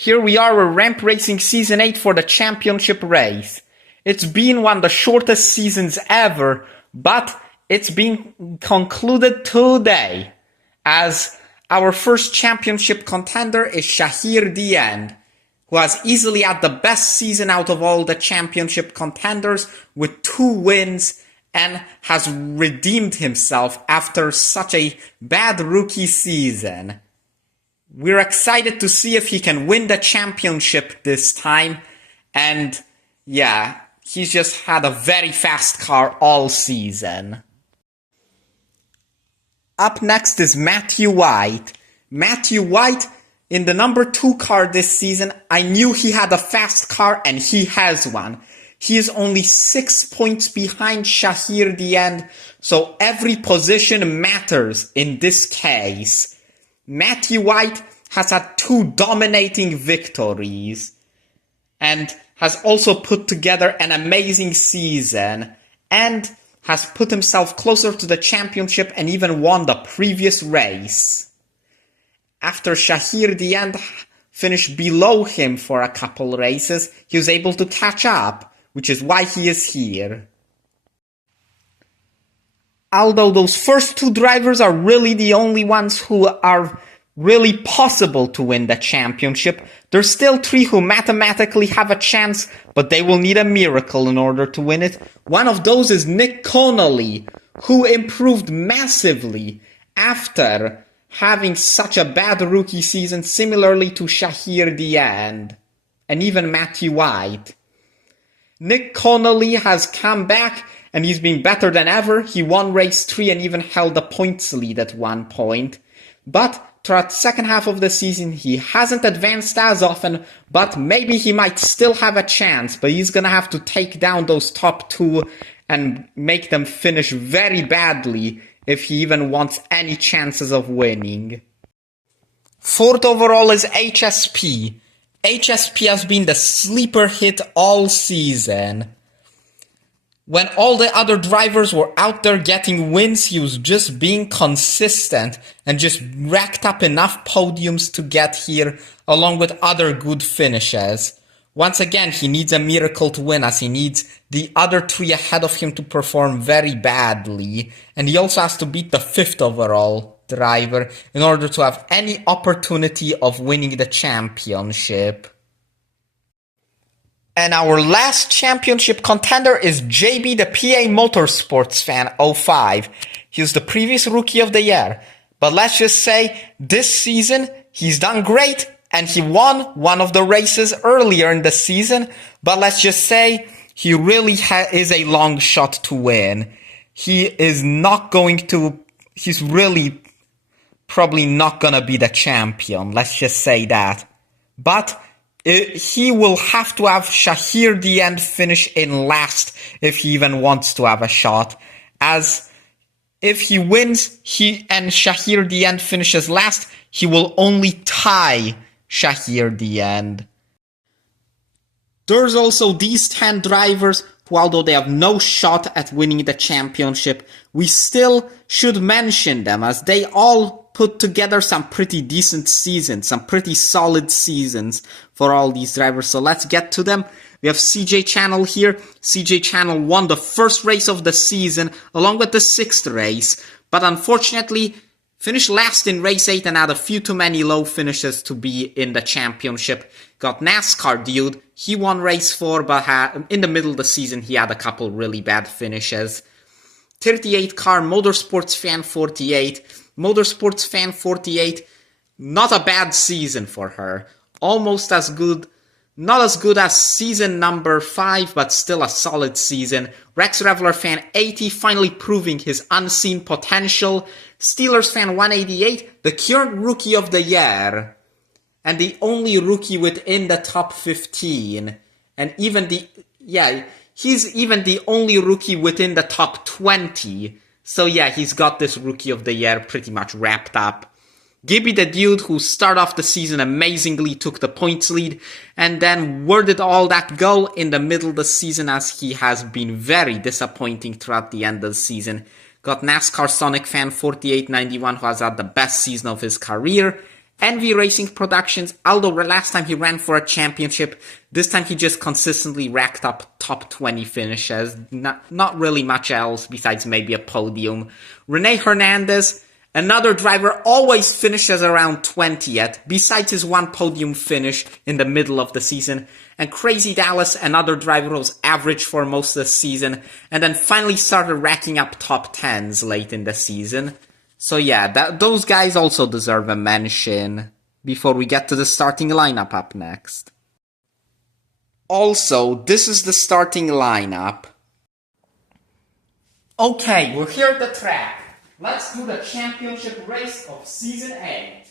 Here we are with Ramp Racing Season 8 for the championship race. It's been one of the shortest seasons ever, but it's been concluded today, as our first championship contender is Shaheer the End, who has easily had the best season out of all the championship contenders with 2 wins and has redeemed himself after such a bad rookie season. We're excited to see if he can win the championship this time, and yeah, he's just had a very fast car all season. Up next is Matthew White. Matthew White, in the number 2 car this season, I knew he had a fast car, and he has one. He is only 6 points behind Shaheer the End, so every position matters in this case. Matthew White has had 2 dominating victories, and has also put together an amazing season, and has put himself closer to the championship and even won the previous race. After Shaheer the End finished below him for a couple races, he was able to catch up, which is why he is here. Although those first 2 drivers are really the only ones who are really possible to win the championship, there's still 3 who mathematically have a chance, but they will need a miracle in order to win it. One of those is NickConely, who improved massively after having such a bad rookie season, similarly to Shaheer the End, and even Matthew White. NickConely has come back, and he's been better than ever. He won race 3 and even held the points lead at one point. But throughout the second half of the season, he hasn't advanced as often, but maybe he might still have a chance, but he's gonna have to take down those top 2 and make them finish very badly if he even wants any chances of winning. 4th overall is HSP. HSP has been the sleeper hit all season. When all the other drivers were out there getting wins, he was just being consistent and just racked up enough podiums to get here, along with other good finishes. Once again, he needs a miracle to win, as he needs the other 3 ahead of him to perform very badly, and he also has to beat the 5th overall driver in order to have any opportunity of winning the championship. And our last championship contender is JB, the PA Motorsports fan 05. He was the previous Rookie of the Year. But let's just say, this season, he's done great, and he won one of the races earlier in the season. But let's just say, he really is a long shot to win. He's really probably not gonna be the champion, let's just say that. But he will have to have Shaheer the End finish in last if he even wants to have a shot, as if he wins and Shaheer the End finishes last, he will only tie Shaheer the End. There's also these 10 drivers who, although they have no shot at winning the championship, we still should mention them, as they all put together some pretty decent seasons, some pretty solid seasons for all these drivers. So let's get to them. We have CJ Channel here. CJ Channel won the first race of the season along with the 6th race, but unfortunately finished last in race 8 and had a few too many low finishes to be in the championship. Got NASCAR dude. He won race 4, but in the middle of the season he had a couple really bad finishes. 38 car Motorsports fan 48. Motorsports fan 48, not a bad season for her. Almost as good, not as good as season number 5, but still a solid season. Rex Reveler fan 80, finally proving his unseen potential. Steelers fan 188, the current Rookie of the Year, and the only rookie within the top 15. And he's even the only rookie within the top 20. So yeah, he's got this Rookie of the Year pretty much wrapped up. Gibby the dude, who started off the season amazingly, took the points lead, and then where did all that go in the middle of the season, as he has been very disappointing throughout the end of the season. Got NASCAR Sonic fan 4891, who has had the best season of his career, NV Racing Productions, although last time he ran for a championship, this time he just consistently racked up top 20 finishes. Not really much else besides maybe a podium. Rene Hernandez, another driver, always finishes around 20th, besides his one podium finish in the middle of the season. And Crazy Dallas, another driver who was average for most of the season, and then finally started racking up top 10s late in the season. So yeah, those guys also deserve a mention before we get to the starting lineup up next. Also, this is the starting lineup. Okay, we're here at the track. Let's do the championship race of Season 8.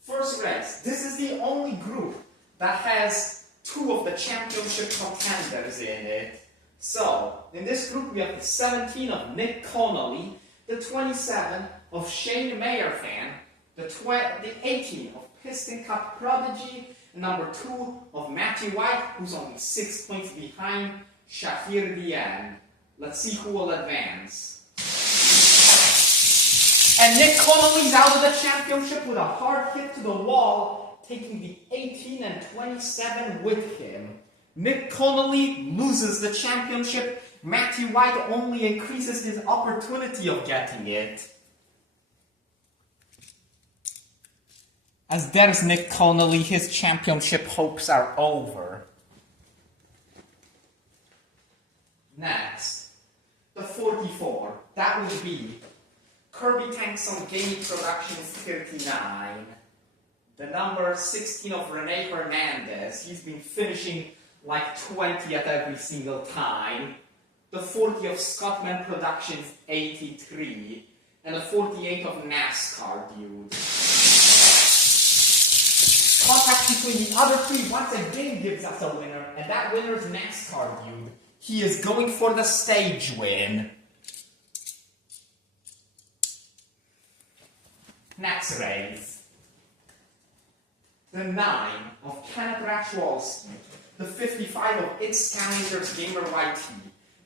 First race. This is the only group that has two of the championship contenders in it. So, in this group we have the 17 of NickConely, the 27 of Shane Mayerfan, the 18 of Piston Cup Prodigy, and number 2 of Matthew White, who's only 6 points behind Shaheer Diane. Let's see who will advance. And NickConely's out of the championship with a hard hit to the wall, taking the 18 and 27 with him. NickConely loses the championship. Matthew White only increases his opportunity of getting it. As there's NickConely, his championship hopes are over. Next, the 44. That would be Kirby Tankson Gaming Productions 39. The number 16 of Rene Hernandez. He's been finishing like 20 at every single time. The 40 of Scottman Productions 83. And the 48 of NASCAR Dude. Contact between the other three once again gives us a winner, and that winner is NASCAR Dude. He is going for the stage win. Next race. The 9 of Kenneth Ratchwalski. The 55 of It's Scalender's Gamer YT.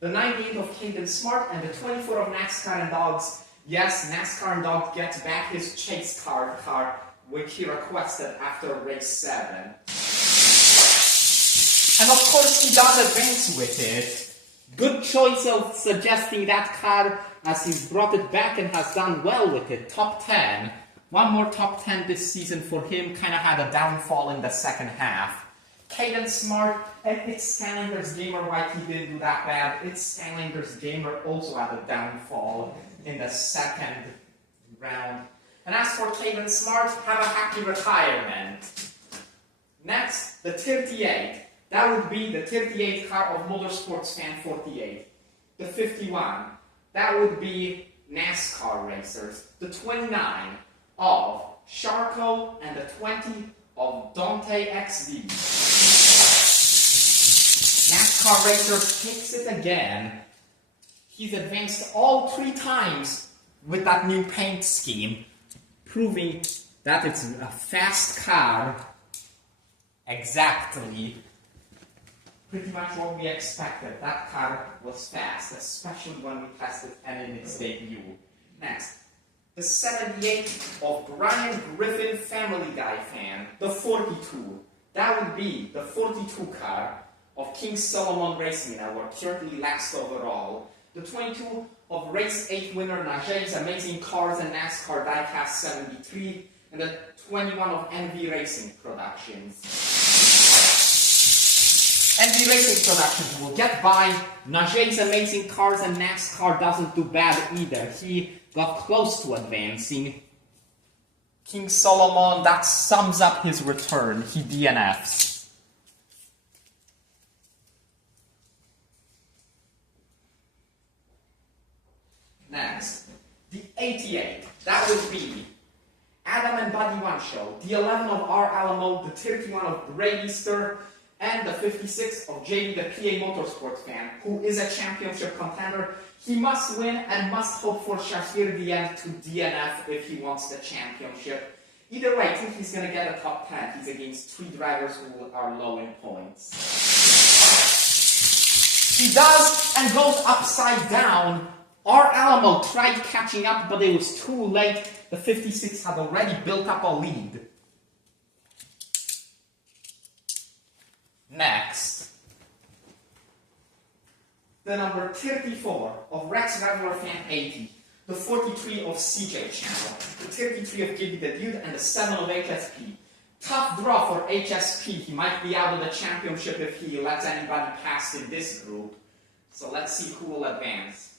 The 98 of Kingdom Smart, and the 24 of NASCAR and Dogs. Yes, NASCAR and Dogs gets back his chase car, which he requested after race 7. And of course he does advance with it. Good choice of suggesting that car, as he's brought it back and has done well with it. Top 10. One more top 10 this season for him. Kind of had a downfall in the second half. Caden Smart and It's Scalender's Gamer YT didn't do that bad. It's Scalender's Gamer also had a downfall in the second round. And as for Caden Smart, have a happy retirement. Next, the 38. That would be the 38 car of Motorsports Fan 48. The 51. That would be NASCAR Racers. The 29 of Sharko, and the 20 of Dante XD. NASCAR Racers takes it again. He's advanced all 3 times with that new paint scheme, proving that it's a fast car. Exactly. Pretty much what we expected. That car was fast, especially when we tested and in its debut. Next, the 78 of Brian Griffin Family Guy Fan, the 42. That would be the 42 car of King Solomon Racing Network, currently last overall. The 22 of Race 8 winner Najay's Amazing Cars and NASCAR Diecast 73, and the 21 of NV Racing Productions. NV Racing Productions will get by. Najay's Amazing Cars and NASCAR doesn't do bad either. He got close to advancing. King Solomon, that sums up his return. He DNFs. Next, the 88. That would be Adam and Buddy One Show, the 11 of R. Alamo, the 31 of Ray Easter, and the 56 of JB, the PA Motorsports Fan, who is a championship contender. He must win and must hope for Shaheer Diane to DNF if he wants the championship. Either way, I think he's going to get a top 10. He's against 3 drivers who are low in points. He does, and goes upside down. R. Alamo tried catching up, but it was too late. the 56 had already built up a lead. Next, the number 34 of Rex Reveler Fan 80, the 43 of CJ Channel, the 33 of Gibby the Dude, and the 7 of HSP. Tough draw for HSP. He might be out of the championship if he lets anybody pass in this group. So let's see who will advance.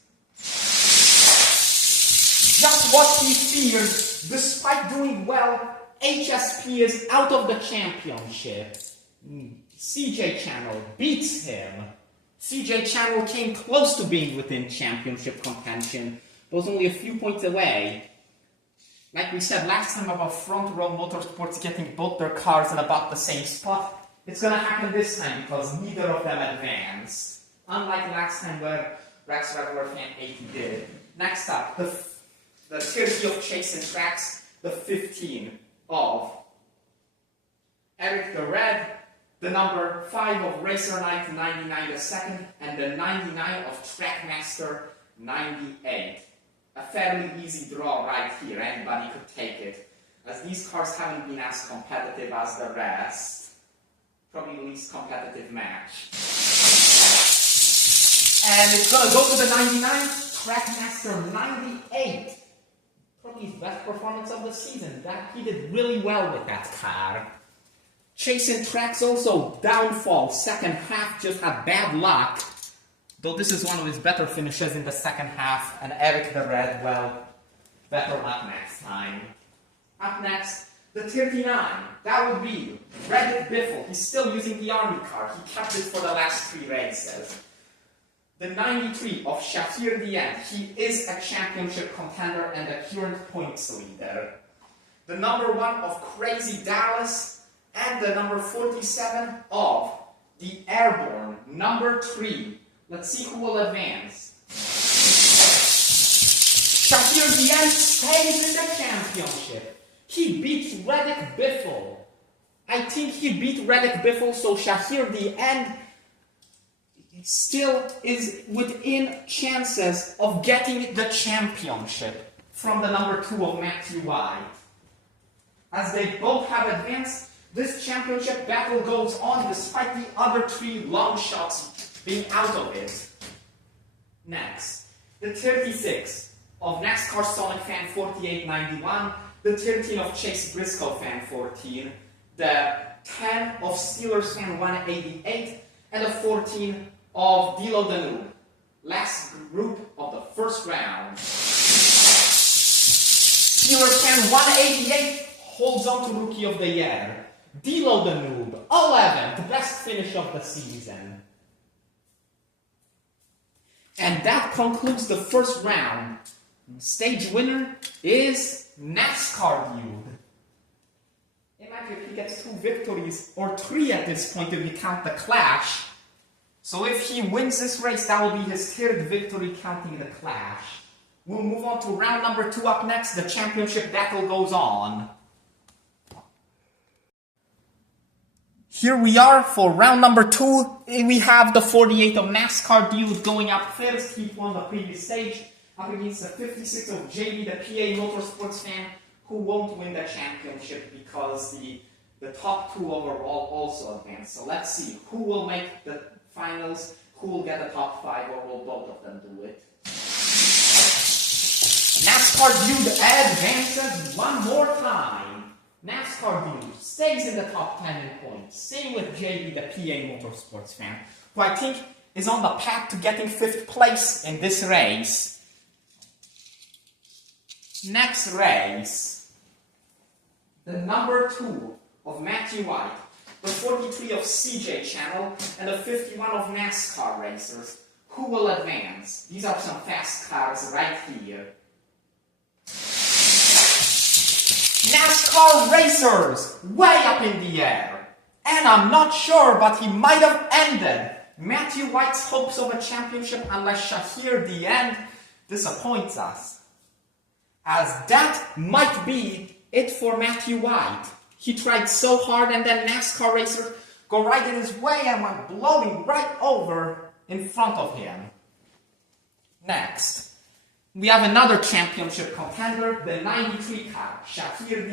Just what he feared. Despite doing well, HSP is out of the championship. CJ Channel beats him. CJ Channel came close to being within championship contention, but was only a few points away. Like we said last time about Front Row Motorsports getting both their cars in about the same spot, it's going to happen this time because neither of them advanced. Unlike last time where Rex Reveler Fan 80 did. Next up, the 30 of Chase and Tracks, the 15 of Eric the Red, the number 5 of Racer Knight 99 the second, and the 99 of Trackmaster 98. A fairly easy draw right here, anybody could take it, as these cars haven't been as competitive as the rest. Probably the least competitive match. And it's gonna go to the 99, Trackmaster 98. Probably his best performance of the season. He did really well with that car. Chasing Tracks also downfall, second half just had bad luck. Though this is one of his better finishes in the second half, and Eric the Red, well, better luck next time. Up next, the 39. That would be Reddit Biffle. He's still using the Army car. He kept it for the last 3 races. The 93 of Shaheer the End. He is a championship contender and a current points leader. The number 1 of Crazy Dallas, and the number 47 of the Airborne, number 3. Let's see who will advance. Shaheer the End stays in the championship. He beats Reddick Biffle. I think he beat Reddick Biffle, so Shaheer the End still is within chances of getting the championship from the number 2 of Matthew White. As they both have advanced, this championship battle goes on despite the other 3 long shots being out of it. Next, the 36 of NASCAR Sonic Fan 4891, the 13 of Chase Briscoe Fan 14, the 10 of Steelers Fan 188, and the 14 of Dilo the Noob. Last group of the first round. Steelers Fan 188 holds on to Rookie of the Year. Dilo the Noob, 11th, best finish of the season. And that concludes the first round. Stage winner is NASCAR Dude. Imagine if he gets 2 victories, or 3 at this point if we count the clash. So if he wins this race, that will be his 3rd victory counting the clash. We'll move on to round number 2 up next. The championship battle goes on. Here we are for round number 2. We have the 48 of NASCAR Dude going up first. He won the previous stage up against the 56 of JB, the PA Motorsports Fan, who won't win the championship because the top 2 overall also advance. So let's see who will make the finals, who will get the top 5, or will both of them do it. NASCAR Dude advances one more time. NASCAR Dude stays in the top 10 in points. Same with JB, the PA Motorsports Fan, who I think is on the path to getting 5th place in this race. Next race, the number 2 of Matthew White, the 43 of CJ Channel, and the 51 of NASCAR Racers. Who will advance? These are some fast cars right here. NASCAR Racers, way up in the air. And I'm not sure, but he might have ended Matthew White's hopes of a championship unless Shaheer the End disappoints us. As that might be it for Matthew White. He tried so hard and then NASCAR Racers go right in his way and went blowing right over in front of him. Next, We have another championship contender, the 93 car, Shaheer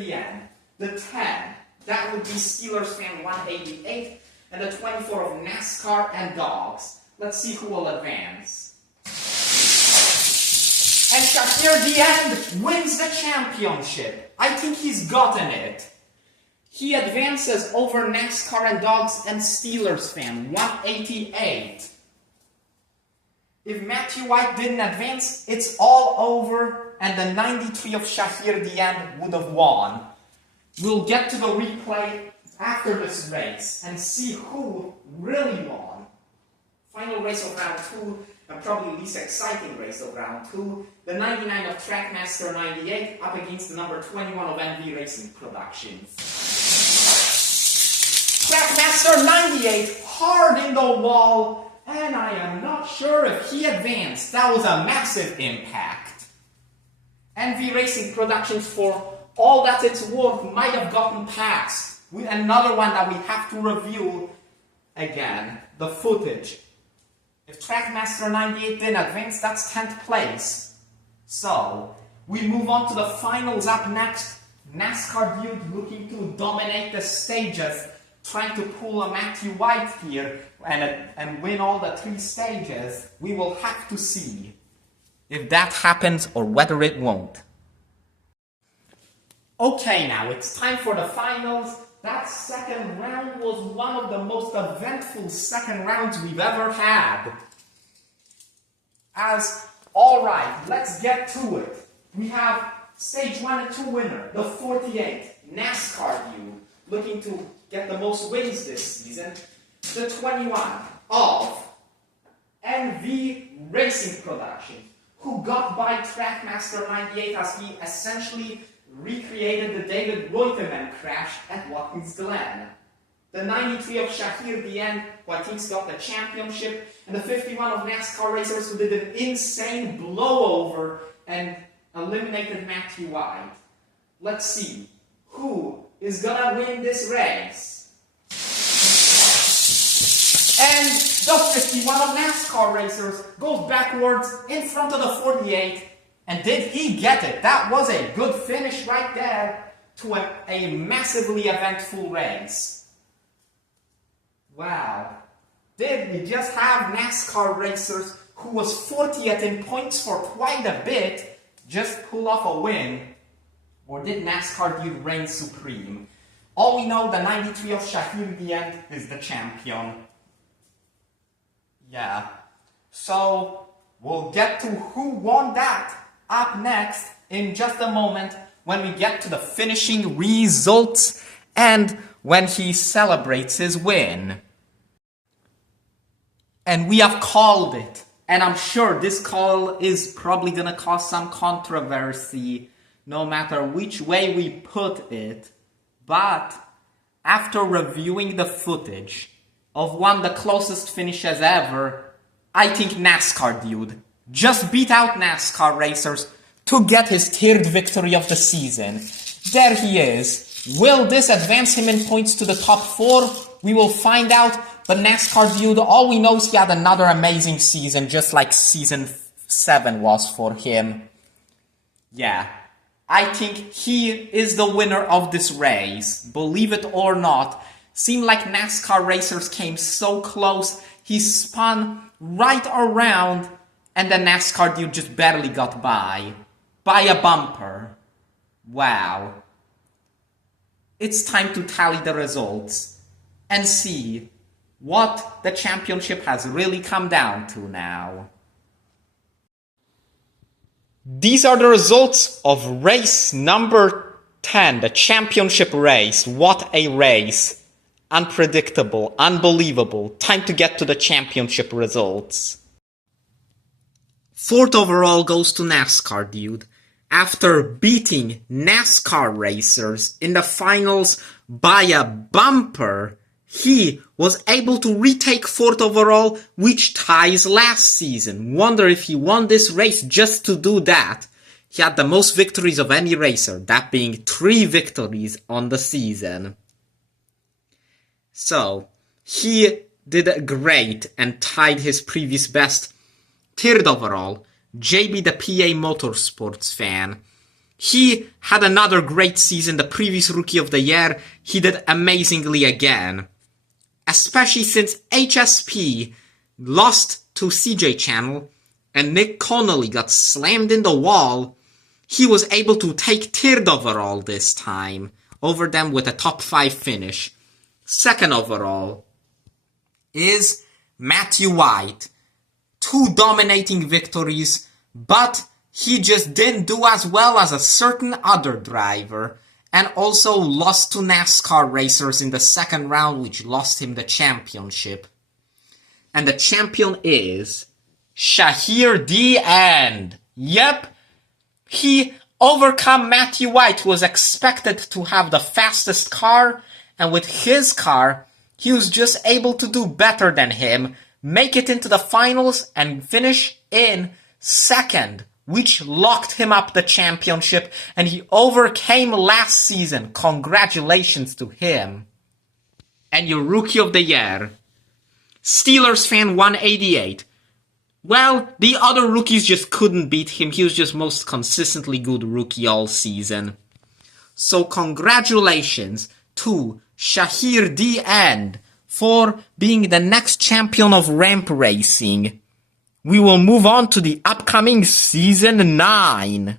the 10, that would be Steelers fan 188, and the 24 of NASCAR and Dogs. Let's see who will advance. And Shaheer wins the championship. I think he's gotten it. He advances over NASCAR and Dogs and Steelers fan 188. If Matthew White didn't advance, it's all over, and the 93 of Shaheer would have won. We'll get to the replay after this race and see who really won. Final race of round 2, and probably least exciting race of round 2, the 99 of Trackmaster 98 up against the number 21 of NV Racing Productions. Trackmaster 98 hard in the wall, and I am not sure if he advanced. That was a massive impact. NV Racing Productions, for all that it's worth, might have gotten past. Another one that we have to review again, the footage. If Trackmaster 98 didn't advance, that's 10th place. So, we move on to the finals up next. NASCAR Dude looking to dominate the stages, trying to pull a Matthew White here and win all the 3 stages. We will have to see if that happens or whether it won't. Okay, now it's time for the finals. That second round was one of the most eventful second rounds we've ever had. Alright, let's get to it. We have stage 1 and 2 winner, the 48, NASCAR Dude, looking to get the most wins this season. The 21 of NV Racing Productions, who got by Trackmaster 98 as he essentially recreated the David Reutemann crash at Watkins Glen. The 93 of Shaheer who I think's got the championship, and the 51 of NASCAR Racers, who did an insane blowover and eliminated Matthew White. Let's see who is gonna win this race. And the 51 of NASCAR Racers goes backwards in front of the 48. And did he get it? That was a good finish right there to a massively eventful race. Wow. Did we just have NASCAR Racers, who was 40th in points for quite a bit, just pull off a win? Or did NASCAR Dude reign supreme? All we know, the 93 of Shaheer is the champion. Yeah. So, we'll get to who won that up next in just a moment when we get to the finishing results and when he celebrates his win. And we have called it. And I'm sure this call is probably gonna cause some controversy no matter which way we put it. But after reviewing the footage of one of the closest finishes ever, I think NASCAR Dude just beat out NASCAR Racers to get his 3rd victory of the season. There he is. Will this advance him in points to the top 4? We will find out. But NASCAR Dude, all we know is he had another amazing season, just like season 7 was for him. Yeah, I think he is the winner of this race. Believe it or not. Seemed like NASCAR Racers came so close. He spun right around, and the NASCAR Dude just barely got by a bumper. Wow. It's time to tally the results and see what the championship has really come down to now. These are the results of race number 10, the championship race. What a race. Unpredictable, unbelievable. Time to get to the championship results. 4th overall goes to NASCAR Dude. After beating NASCAR Racers in the finals by a bumper, he was able to retake 4th overall, which ties last season. Wonder if he won this race just to do that. He had the most victories of any racer, that being 3 victories on the season. So, he did great and tied his previous best. 3rd overall, JB the PA Motorsports fan. He had another great season, the previous Rookie of the Year. He did amazingly again. Especially since HSP lost to CJ Channel and NickConely got slammed in the wall, he was able to take third overall this time over them with a top 5 finish. Second overall is Matthew White. 2 dominating victories, but he just didn't do as well as a certain other driver, and also lost to NASCAR racers in the second round, which lost him the championship. And the champion is Shaheer the End. Yep, he overcome Matthew White, who was expected to have the fastest car, and with his car, he was just able to do better than him, make it into the finals, and finish in second, which locked him up the championship, and he overcame last season. Congratulations to him. And your Rookie of the Year, Steelers fan 188. Well, the other rookies just couldn't beat him. He was just most consistently good rookie all season. So congratulations to Shaheer the End for being the next champion of ramp racing. We will move on to the upcoming Season 9.